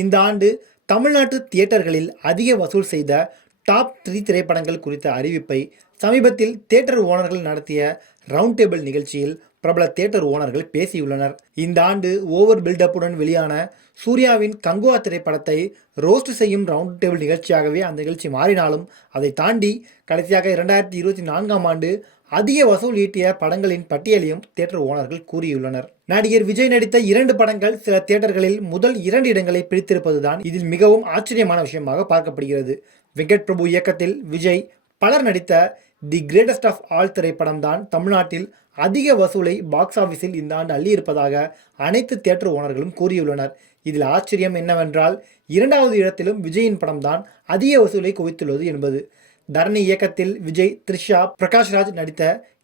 இந்த ஆண்டு தமிழ்நாட்டு தியேட்டர்களில் அதிக வசூல் செய்த டாப் 3 திரைப்படங்கள் குறித்த அறிவிப்பை சமீபத்தில் தியேட்டர் ஓனர்கள் நடத்திய ரவுண்ட் டேபிள் நிகழ்ச்சியில் பிரபல தியேட்டர் ஓனர்கள் பேசியுள்ளனர். இந்த ஆண்டு ஓவர் பில்டப்புடன் வெளியான சூர்யாவின் கங்குவா திரைப்படத்தை ரோஸ்ட் செய்யும் ரவுண்ட் டேபிள் நிகழ்ச்சியாகவே அந்த நிகழ்ச்சி மாறினாலும் அதை தாண்டி கடைசியாக 2024ஆம் ஆண்டு அதிக வசூல் ஈட்டிய படங்களின் பட்டியலையும் தியேட்டர் ஓனர்கள் கூறியுள்ளனர். நடிகர் விஜய் நடித்த 2 படங்கள் சில தியேட்டர்களில் முதல் 2 இடங்களை பிடித்திருப்பதுதான் இதில் மிகவும் ஆச்சரியமான விஷயமாக பார்க்கப்படுகிறது. வெங்கட் பிரபு இயக்கத்தில் விஜய் பலர் நடித்த தி கிரேட்டஸ்ட் ஆஃப் ஆல் திரைப்படம் தான் தமிழ்நாட்டில் அதிக வசூலை பாக்ஸ் ஆஃபீஸில் இந்த ஆண்டு அள்ளியிருப்பதாக அனைத்து தியேட்டர் ஓனர்களும் கூறியுள்ளனர். இதில் ஆச்சரியம் என்னவென்றால் 2வது இடத்திலும் விஜயின் படம்தான் அதிக வசூலை குவித்துள்ளது என்பது. தரணி இயக்கத்தில் விஜய், த்ரிஷா, பிரகாஷ்ராஜ் நடித்த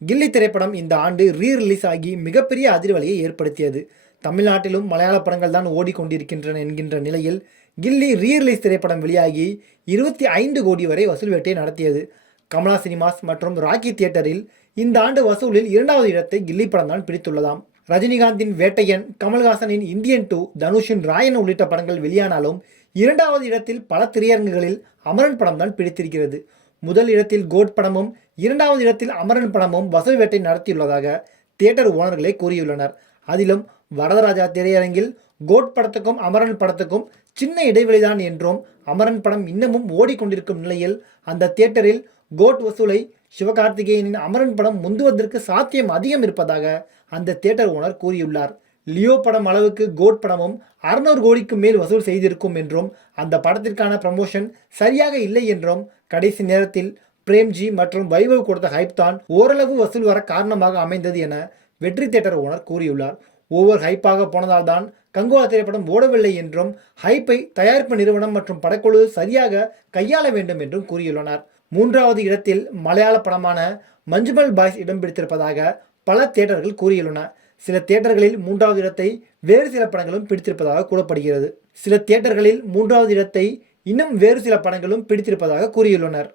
கில்லி திரைப்படம் இந்த ஆண்டு ரிலீஸ் ஆகி மிகப்பெரிய அதிர்வலையை ஏற்படுத்தியது. தமிழ்நாட்டிலும் மலையாள படங்கள் தான் ஓடிக்கொண்டிருக்கின்றன என்கின்ற நிலையில் கில்லி ரிலீஸ் திரைப்படம் வெளியாகி 25 கோடி வரை வசூல் வேட்டை நடத்தியது. கமலா சினிமாஸ் மற்றும் ராக்கி தியேட்டரில் இந்த ஆண்டு வசூலில் 2வது இடத்தை கில்லி படம் தான் பிடித்துள்ளதாம். ரஜினிகாந்தின் வேட்டையன், கமல்ஹாசனின் இந்தியன் 2, தனுஷின் ராயன் உள்ளிட்ட படங்கள் வெளியானாலும் 2வது இடத்தில் பல திரையரங்குகளில் அமரன் படம் தான் பிடித்திருக்கிறது. முதல் இடத்தில் கோட் படமும் 2வது இடத்தில் அமரன் படமும் வசூல் வேட்டை நடத்தியுள்ளதாக தியேட்டர் ஓனர்களே கூறியுள்ளனர். அதிலும் வரதராஜா திரையரங்கில் கோட் படத்துக்கும் அமரன் படத்துக்கும் சின்ன இடைவெளிதான் என்றும் அமரன் படம் இன்னமும் ஓடிக்கொண்டிருக்கும் நிலையில் அந்த தியேட்டரில் கோட் வசூலை சிவகார்த்திகேயனின் அமரன் படம் முந்துவதற்கு சாத்தியம் அதிகம் இருப்பதாக அந்த தியேட்டர் ஓனர் கூறியுள்ளார். லியோ படம் அளவுக்கு கோட் படமும் 600 கோடிக்கு மேல் வசூல் செய்திருக்கும் என்றும் அந்த படத்திற்கான ப்ரமோஷன் சரியாக இல்லை என்றும் கடைசி நேரத்தில் பிரேம்ஜி மற்றும் வைபவ் கொடுத்த ஹைப் தான் ஓரளவு வசூல் வர காரணமாக அமைந்தது என வெற்றி தியேட்டர் ஓனர் கூறியுள்ளார். ஓவர் ஹைப்பாக போனதால் தான் கங்குவா திரைப்படம் ஓடவில்லை என்றும் ஹைப்பை தயாரிப்பு நிறுவனம் மற்றும் படக்குழு சரியாக கையாள வேண்டும் என்றும் கூறியுள்ளனர். 3வது இடத்தில் மலையாள படமான மஞ்சுமல் பாய்ஸ் இடம் பிடித்திருப்பதாக பல தியேட்டர்கள் கூறியுள்ளன. சில தியேட்டர்களில் 3வது இடத்தை வேறு சில படங்களும் பிடித்திருப்பதாக கூறப்படுகிறது. சில தியேட்டர்களில் 3வது இடத்தை இன்னும் வேறு சில படங்களும் பிடித்திருப்பதாக கூறியுள்ளனர்.